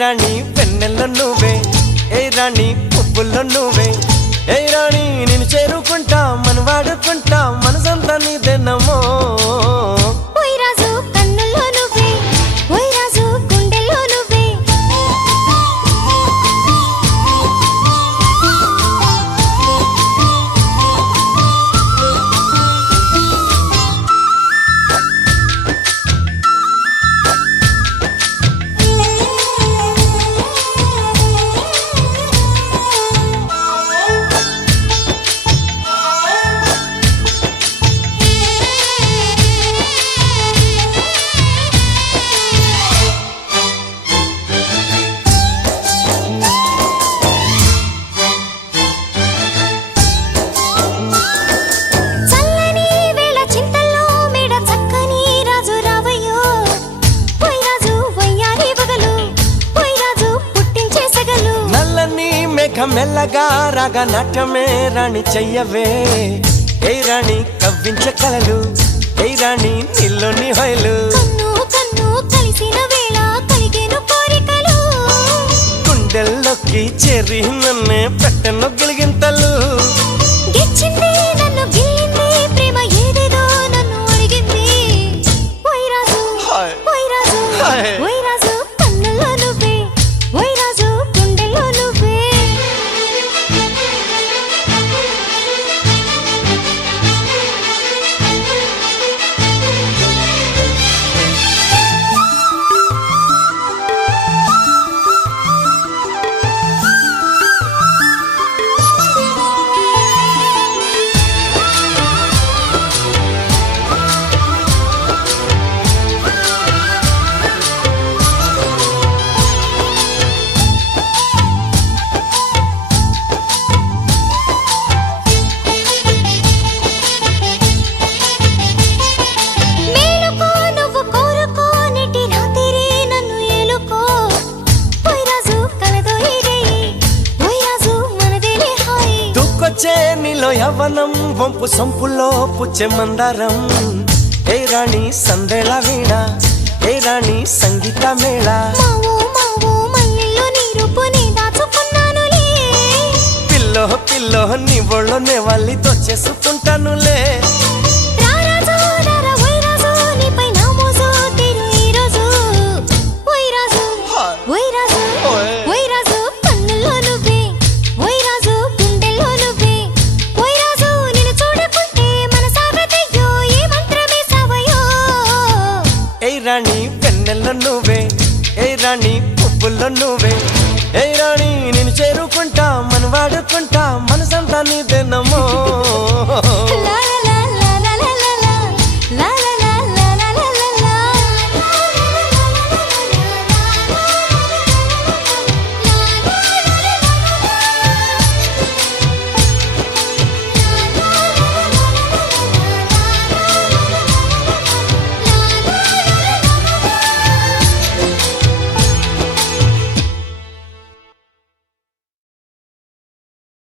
రాణి వెన్నెల్లో నువ్వే ఏ రాణి పువ్వుల్లో నువ్వే ఏ రాణి నిన్ను చేరుకుంటా మనం వాడుకుంటా మనసంతా నీదేనమ్మో ఓయ్ రాజు కన్నుల్లో నువ్వే ఓయ్ రాజు గుండెల్లో నువ్వే చల్లని వేళ చింతల్లో మేడ చక్కని రాజు రావయ్యో ఓయ్ రాజు వయ్యారి వగలు ఓయ్ రాజు పుట్టించే సగలు నల్లని మేఘం మెల్లగా రాగా నాట్యమే రాణి చెయ్యవే ఏ రాణి కవ్వించే కలలు ఏ రాణి నీలోని హొయలు కన్ను కన్ను కలిసిన వేళ కలిగేను కోరికలు గుండెల్లోకి చేరి నన్నే పెట్టెను గిలిగింతలు గిచ్చింది నన్ను గిల్లింది ప్రేమ ఏదేదో నన్ను అడిగింది ఓయ్ రాజు హాయ్. ఓయ్ రాజు హాయ్. ఓయ్ రాజు కన్నుల్లో నువ్వే ఓయ్ రాజు గుండెల్లో నువ్వే మేలుకో నువ్వు కోరుకో నీటి రాత్రి నన్ను ఏలుకో ఓయ్ రాజు కలదో ఇరే ఓయ్ రాజు మనదేలే హాయ్ దూకొచ్చే నీలో యవ్వనం వంపు సొంపులో పుచ్చే మందారం ఏ రాణి సందేళ వీణ ఏ రాణి సంగీత మేళ మావో మావో మల్లెల్లో నీ రూపుని దాచుకున్నానులే పిల్లో పిల్లో నీ ఒళ్ళోనే వాళ్ళి దొచ్చేసుకుంటానులే రా రాజు రారా ఓయ్ రాజు నీపై నా మోజు తీరు ఈ రోజు ఓయ్ రాజు ఓయ్ రాజు ఓయ్. ఓయ్ రాజు కన్నుల్లో నువ్వే ఓయ్ రాజు గుండెల్లో నువ్వే ఓయ్ రాజు నిన్ను చూడకుంటే మనసాగతయ్యో ఏ మంత్రమే సావయో ఏ రాణి వెన్నెల్లో నువ్వే ఏ రాణి పువ్వుల్లో నువ్వే ఏ రాణి నిన్ను చేరుకుంటా మనం వాడుకుంటా మనసంతా నీదేనమ్మో లా